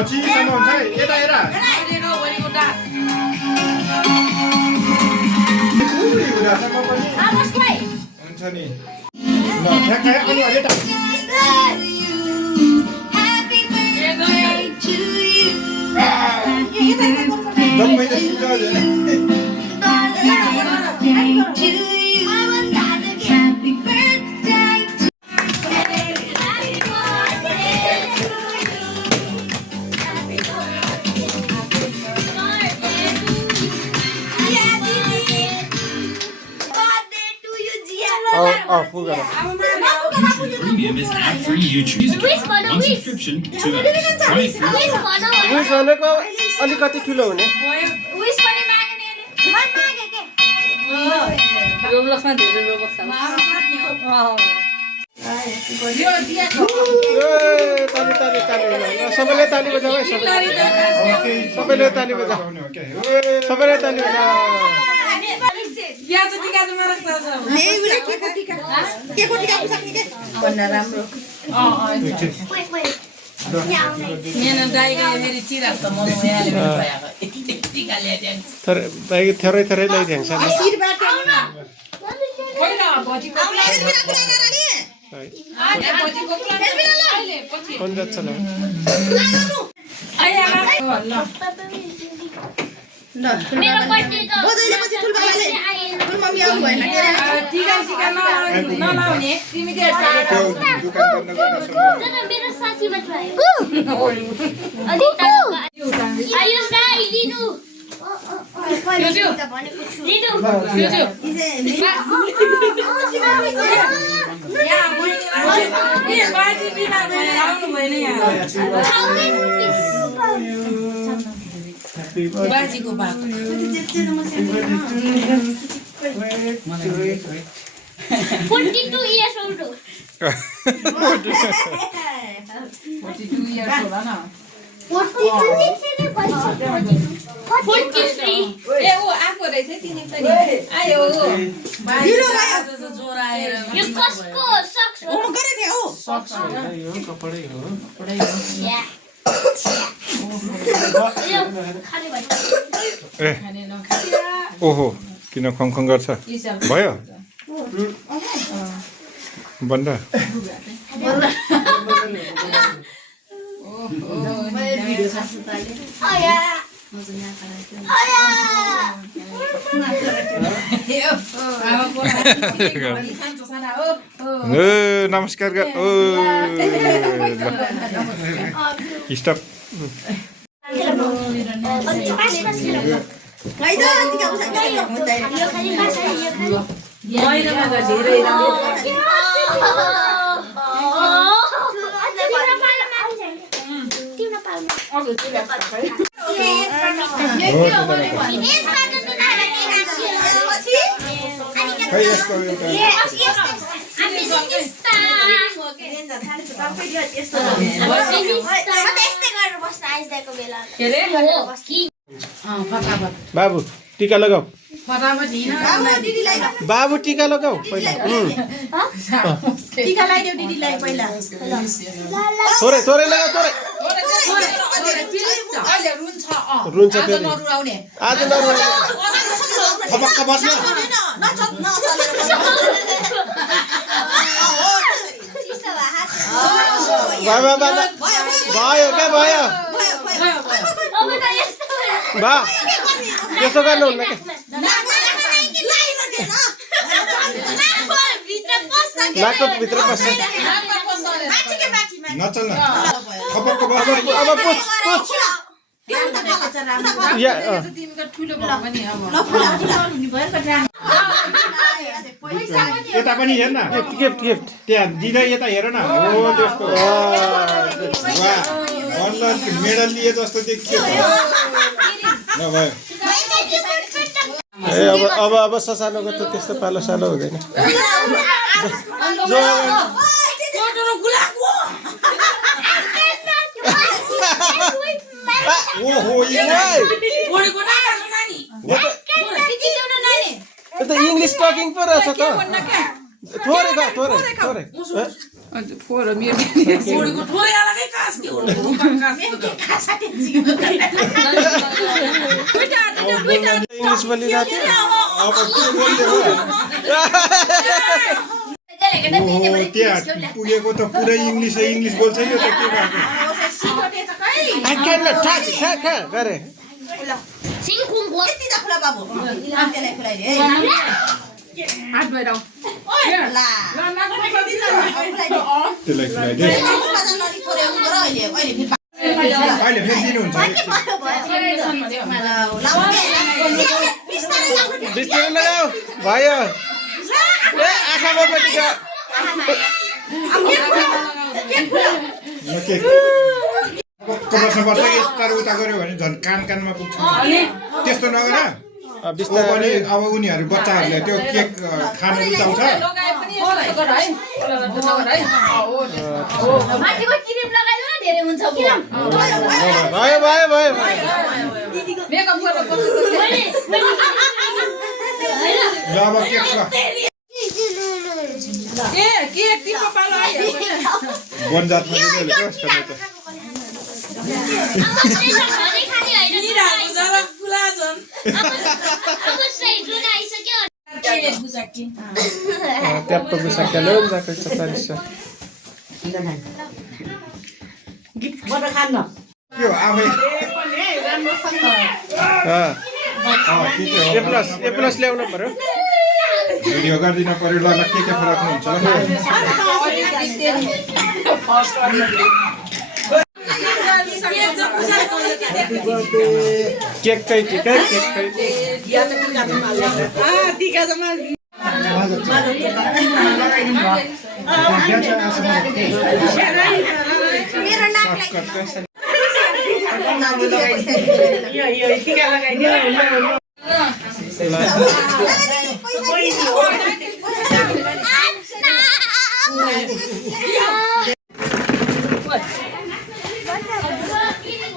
पछिसम्म हुन्छ है यता हेर हुन्छ नि ल ठ्याक्कै अनि यता जम्मै त Premium is ad-free YouTube music. One subscription, 2 apps. Try it free. Wish भनेको अलिकति ठुलो हुने रोब्लक्समा धेरै रोबोट छ ताली ताली ताली सबैले ताली बजाऊ है सबैले ताली बजाऊ सबैले ताली बजाऊ थोरै थोरै ल्याइदिन्छ कोन जान्छ ल मेरो बर्थडे त बोजैले पछि ठुलबाबाले ठुल मम्मी आउनु भएन के टिका सिका नलाउने तिमी के मेरो साथी मात्र आयो अनि आयुष दाइ लिनु लिनु बाजी बिना आउनु भएन यहाँ बाजीको बात 42 years old 42 years old ना 43 ए ओ आको रहेछ तिनी पनि आयो ढिलो भयो जोर आएर यो कसको सक्स हो गरे थियो हो सक्स हो यो कपडै हो या ओहो किन खङखङ गर्छ भयो बन्द नमस्कार गर स्टप बाबु टीका लगाऊ बाबु टीका लगाऊ पहिला टीका लगाइदेऊ दिदीलाई पहिला थोरै थोरै लगाऊ थोरै रुन्छ फेरि आज नरुवाउने थपक्क बस्न भयो क्या भयो बा त्यसो गर्नुहुन्न के नाकको भित्र पस्छ नचल न थपक्क बस अब पुछ पुछ या यता पनि हेर न गिफ्ट त्यहाँ दिँदै यता हेर न हो त्यस्तो वाह बल्ल मेडल लिए जस्तो देखियो ल भयो ए अब ससानोको त त्यस्तो पालो सालो हुँदैन ओहो यो त इङ्ग्लिस टकिङ पो रहेछ त थोरै इङ्ग्लिस बोलिरहेको थियो अब के बोल्दै हो त्यहाँ पुगेको त पुरै इङ्ग्लिस बोल्छ नि त के भएको गरे त्यसलाई खुलाइदे अहिले फ्याँकिदिनुहुन्छ बिस्तारै लगाऊ भयो ए आँखामा पनि कमर्समा पर्छ यता उता गऱ्यो भने झन् कानमा पुग्छ त्यस्तो नगर बिस्तारै अब उनीहरू बच्चाहरूले त्यो केक खान रुचाउँछ माथिको क्रिम लगाइदिनु न धेरै हुन्छ भयो ल अब केक छ वनजातमा ट्याप्पो बिसाक्यालो जाको छ तारिस के हो आफै ए प्लस ल्याउनु पर्यो भिडियो गरिदिनु पर्यो ल के फरक हुन्छ केककै टिकै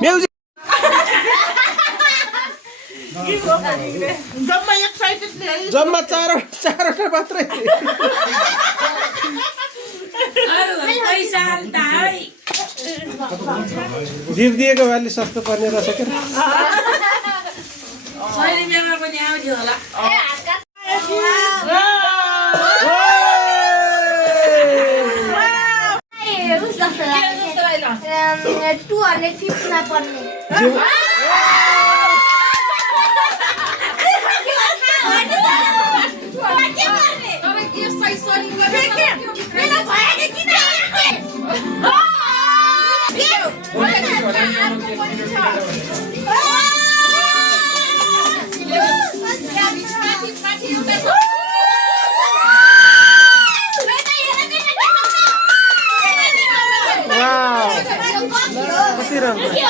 म्युजिक जम्मा चारवटा मात्रै दिएको भए सस्तो पर्ने रहेछ के कति राम्रो